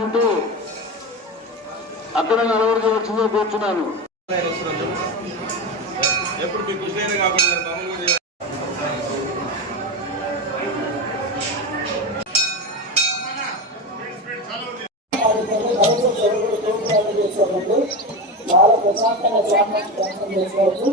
ఉంటే అక్కడ నిలబడవలసిందో కూర్చున్నాను. ఎప్పుడు మీకు కృష్ణ కాబట్టి చాలా ప్రశాంతంగా దర్శనం చేసుకోవచ్చు.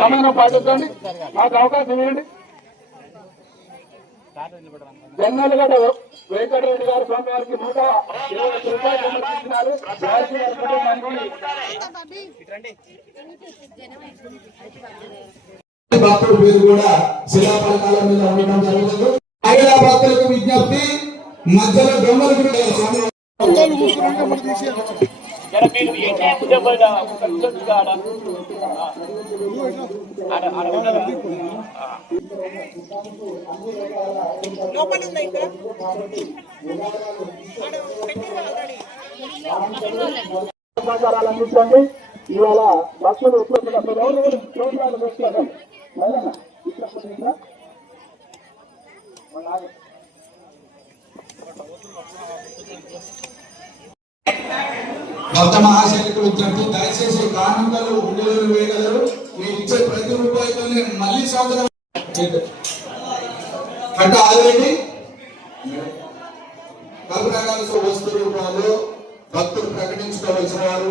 సమయం పాటించండి, మాకు అవకాశం ఇవ్వండి. జంగాలగడ్డ వెంకటరెడ్డి గారు స్వామివారికి 120 రూపాయలు సమర్పించినారు. భక్తుల పేరు కూడా శిలాఫలకాల మీద ఉండడం జరుగుతుంది. మహిళా భక్తులకు విజ్ఞప్తి, మధ్యలో దొంగలు కూడా అందించండి. ఇవాళ భక్తులు భక్త మహాశైలికులు విజ్ఞప్తి, దయచేసి కానుకలు ఉండలు వేయగలరు. మీరు ఇచ్చే ప్రతి రూపాయితోనే మళ్ళీ సంవత్సరం కట్ట ఆల్రెడీ కల్పనకాల వస్తు రూపాయలు భక్తులు ప్రకటించుకోవలసిన వారు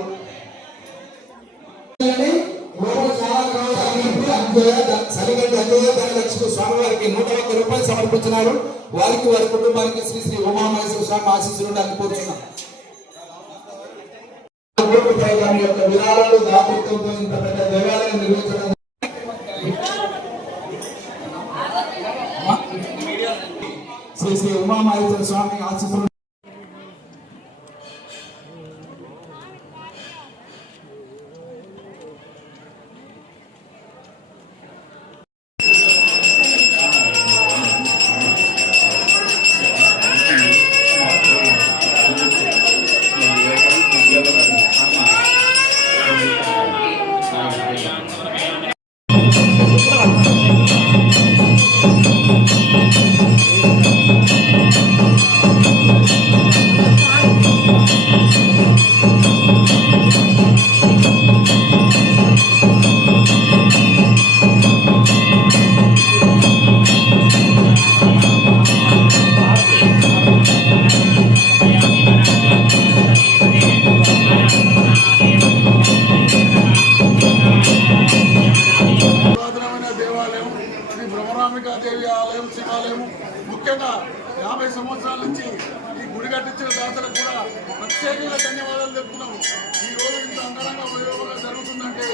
స్వామివారికి 101 రూపాయలు సమర్పించినారు. వారికి వారి కుటుంబానికి శ్రీ శ్రీ ఉమామహేశ్వర స్వామి ఆశీస్సులు ఉండాలని కోరుతున్నాం. యొక్క విరాళాలు దాతృత్వంతో ఇంత పెద్ద దేవాలయం నిర్మించడం శ్రీ శ్రీ ఉమామహేశ్వర స్వామి ఆశీస్సులు. దేవి ఆలయం, శివాలయం ముఖ్యంగా 50 సంవత్సరాల నుంచి ఈ గుడి కట్టించిన దాతలకు కూడా ప్రత్యేకంగా ధన్యవాదాలు చెప్తున్నాము. ఈ రోజు ఇంత అంగరంగ వైభవంగా జరుగుతుందంటే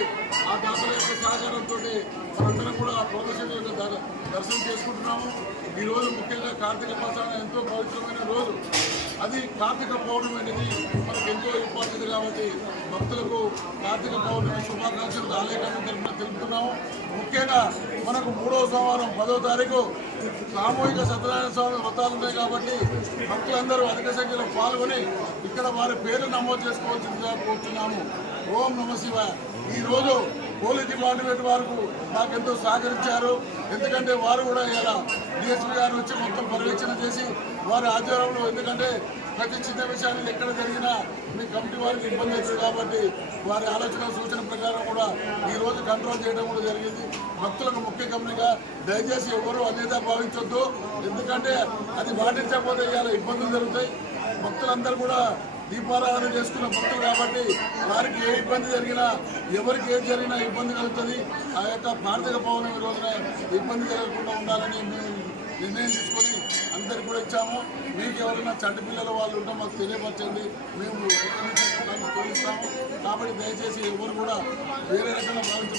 ఆ దాతల యొక్క సహకారంతో మనందరం కూడా ప్రదర్శన యొక్క దర్శనం చేసుకుంటున్నాము. ఈ రోజు ముఖ్యంగా కార్తీక మాసాన ఎంతో పవిత్రమైన రోజు. అది కార్తీక పౌర్ణమి అనేది మనకు ఎంతో ఇంపార్టెంట్ కాబట్టి భక్తులకు కార్తీక పౌర్ణమి శుభాకాంక్షలు ఆలయ కమిటీ తరఫున తెలుపుతున్నాము. ముఖ్యంగా మనకు 3వ సోమవారం 10వ తారీఖు సామూహిక సత్యనారాయణ స్వామి వ్రతాలు ఉన్నాయి కాబట్టి భక్తులందరూ అధిక సంఖ్యలో పాల్గొని ఇక్కడ వారి పేరు నమోదు చేసుకోవాల్సిందిగా కోరుతున్నాము. ఓం నమ శివాయ. ఈరోజు పోలీస్ డిపార్ట్మెంట్ వారు మాకెంతో సహకరించారు. ఎందుకంటే వారు కూడా ఇలా డిఎస్పీ గారు వచ్చి మొత్తం పర్యవేక్షణ చేసి వారి ఆధ్వర్యంలో, ఎందుకంటే ప్రతి చిన్న విషయాన్ని ఎక్కడ జరిగినా మీ కమిటీ వారికి ఇబ్బంది అవుతుంది కాబట్టి వారి ఆలోచన సూచన ప్రకారం కూడా ఈరోజు కంట్రోల్ చేయడం కూడా జరిగింది. భక్తులకు ముఖ్య గమనిక, దయచేసి ఎవరు అన్యత భావించొద్దు. ఎందుకంటే అది పాటించకపోతే ఇవాళ ఇబ్బందులు జరుగుతాయి. భక్తులందరూ కూడా దీపారాధన చేసుకున్న భక్తులు కాబట్టి వారికి ఏ ఇబ్బంది జరిగినా ఎవరికి ఏది జరిగినా ఇబ్బంది కలుగుతుంది. ఆ యొక్క కార్తీక పౌర్ణమి రోజున ఇబ్బంది జరగకుండా ఉండాలని మేము నిర్ణయం తీసుకొని అందరికి కూడా ఇచ్చాము. మీకు ఎవరైనా చంటి పిల్లల వాళ్ళు ఉంటే మాకు తెలియపరచండి, మేము తోలిస్తాము. కాబట్టి దయచేసి ఎవరు కూడా వేరే రకంగా భావించ